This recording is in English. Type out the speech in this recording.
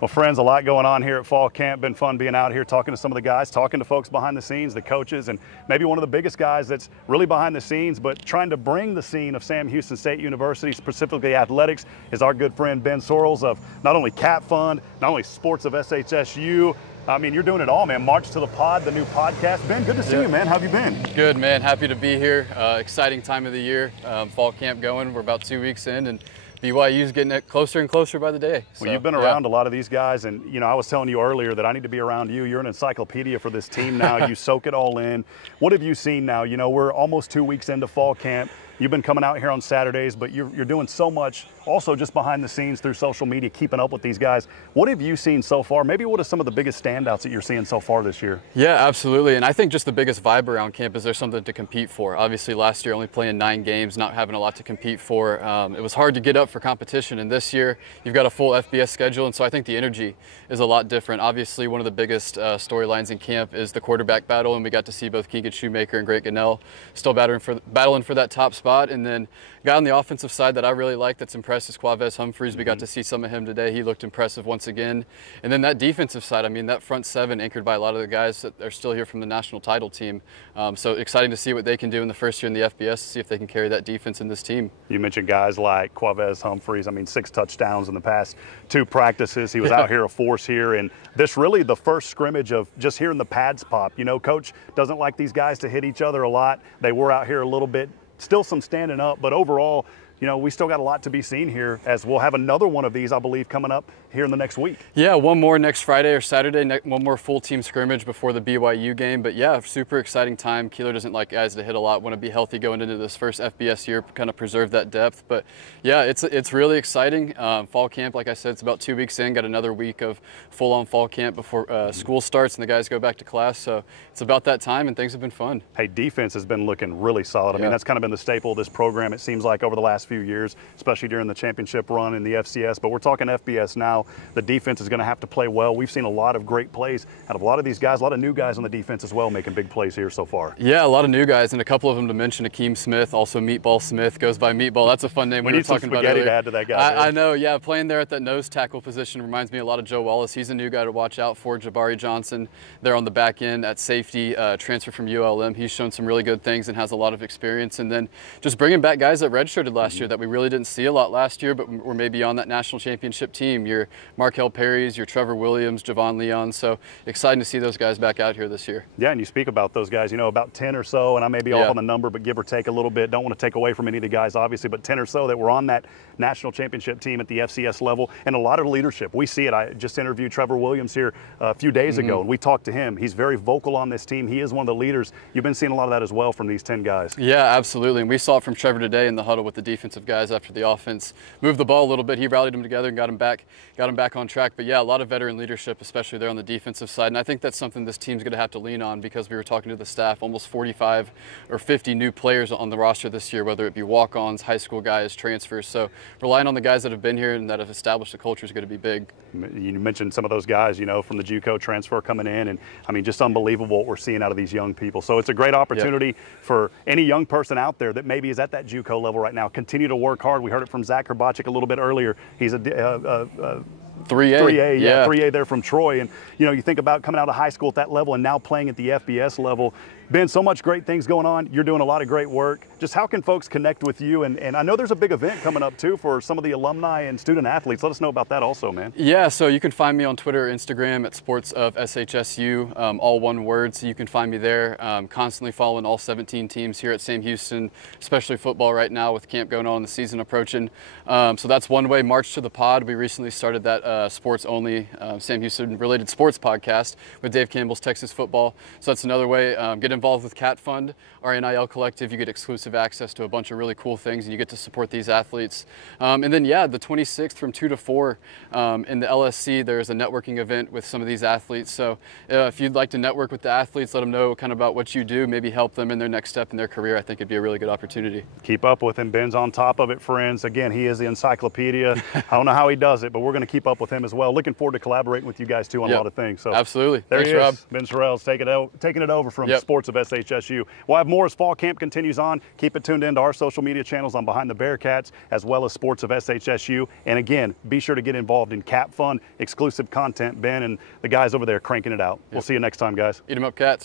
Well, friends, a lot going on here at fall camp. Been fun being out here talking to some of the guys, talking to folks behind the scenes, the coaches, and maybe one of the biggest guys that's really behind the scenes, but trying to bring the scene of Sam Houston State University, specifically athletics, is our good friend Ben Sorrells of not only Cap Fund, not only Sports of SHSU. I mean, you're doing it all, man. March to the Pod, the new podcast. Ben, good to see you, man. How have you been? Good, man. Happy to be here. Exciting time of the year. Fall camp going. We're about 2 weeks in, and BYU's getting it closer and closer by the day. So, well, you've been around a lot of these guys, and, you know, I was telling you earlier that I need to be around you. You're an encyclopedia for this team now. You soak it all in. What have you seen now? You know, we're almost 2 weeks into fall camp. You've been coming out here on Saturdays, but you're doing so much also just behind the scenes through social media, keeping up with these guys. What have you seen so far? Maybe what are some of the biggest standouts that you're seeing so far this year? Yeah, absolutely. And I think just the biggest vibe around camp is there's something to compete for. Obviously, last year only playing 9 games, not having a lot to compete for. It was hard to get up for competition, and this year you've got a full FBS schedule, and so I think the energy is a lot different. Obviously, one of the biggest storylines in camp is the quarterback battle, and we got to see both Keegan Shoemaker and Greg Gunnell still battling for that top spot. And then guy on the offensive side that I really like that's impressed is Quavez Humphreys. We got to see some of him today. He looked impressive once again. And then that defensive side, I mean, that front seven anchored by a lot of the guys that are still here from the national title team. So exciting to see what they can do in the first year in the FBS, to see if they can carry that defense in this team. You mentioned guys like Quavez Humphreys. I mean, 6 touchdowns in the past 2 practices. He was out here a force here. And this really the first scrimmage of just hearing the pads pop. You know, Coach doesn't like these guys to hit each other a lot. They were out here a little bit. Still some standing up, but overall, you know, we still got a lot to be seen here, as we'll have another one of these, I believe, coming up here in the next week. Yeah, one more next Friday or Saturday, one more full team scrimmage before the BYU game. But yeah, super exciting time. Keeler doesn't like guys to hit a lot, want to be healthy going into this first FBS year, kind of preserve that depth. But yeah, it's really exciting. Fall camp, like I said, it's about 2 weeks in, got another week of full-on fall camp before school starts and the guys go back to class. So it's about that time, and things have been fun. Hey, defense has been looking really solid. I mean, that's kind of been the staple of this program, it seems like, over the last few years, especially during the championship run in the FCS. But we're talking FBS now. The defense is going to have to play well. We've seen a lot of great plays out of a lot of these guys, a lot of new guys on the defense as well, making big plays here so far. Yeah, a lot of new guys, and a couple of them to mention. Akeem Smith, also Meatball Smith, goes by Meatball. That's a fun name. We need some spaghetti to add to that guy. I know, yeah. Playing there at that nose tackle position reminds me a lot of Joe Wallace. He's a new guy to watch out for. Jabari Johnson there on the back end at safety, transfer from ULM. He's shown some really good things and has a lot of experience. And then just bringing back guys that redshirted last year that we really didn't see a lot last year, but were maybe on that national championship team. Your Markel Perry's, your Trevor Williams, Javon Leon. So exciting to see those guys back out here this year. Yeah, and you speak about those guys, you know, about 10 or so, and I may be off on the number, but give or take a little bit. Don't want to take away from any of the guys, obviously, but 10 or so that were on that national championship team at the FCS level, and a lot of leadership. We see it. I just interviewed Trevor Williams here a few days ago, and we talked to him. He's very vocal on this team. He is one of the leaders. You've been seeing a lot of that as well from these 10 guys. Yeah, absolutely. And we saw it from Trevor today in the huddle with the defensive guys after the offense moved the ball a little bit. He rallied them together and got them back on track. But yeah, a lot of veteran leadership, especially there on the defensive side. And I think that's something this team's going to have to lean on, because we were talking to the staff, almost 45 or 50 new players on the roster this year, whether it be walk-ons, high school guys, transfers. So relying on the guys that have been here and that have established the culture is going to be big. You mentioned some of those guys, you know, from the JUCO transfer coming in, and I mean, just unbelievable what we're seeing out of these young people. So it's a great opportunity for any young person out there that maybe is at that JUCO level right now. Continue to work hard. We heard it from Zach Herbachick a little bit earlier. He's a 3A there from Troy. And, you know, you think about coming out of high school at that level and now playing at the FBS level. Ben, so much great things going on. You're doing a lot of great work. Just how can folks connect with you? And I know there's a big event coming up, too, for some of the alumni and student athletes. Let us know about that also, man. Yeah, so you can find me on Twitter or Instagram at Sports of SHSU, all one word. So you can find me there. Constantly following all 17 teams here at Sam Houston, especially football right now with camp going on and the season approaching. So that's one way. March to the Pod. We recently started that sports-only Sam Houston-related sports podcast with Dave Campbell's Texas Football. So that's another way. Get involved with Cat Fund, our NIL collective. You get exclusive access to a bunch of really cool things, and you get to support these athletes. And then, yeah, the 26th from 2 to 4 in the LSC, there's a networking event with some of these athletes. So if you'd like to network with the athletes, let them know kind of about what you do, maybe help them in their next step in their career, I think it'd be a really good opportunity. Keep up with him. Ben's on top of it, friends. Again, he is the encyclopedia. I don't know how he does it, but we're going to keep up with him as well. Looking forward to collaborating with you guys, too, on a lot of things. So absolutely. There Thanks, he is, Rob. Ben Sorrells taking it over from Sports Sports of SHSU. We'll have more as fall camp continues on. Keep it tuned into our social media channels on Behind the Bearkats as well as Sports of SHSU. And again, be sure to get involved in Cap Fun exclusive content. Ben and the guys over there cranking it out. We'll see you next time, guys. Eat 'em up, Cats.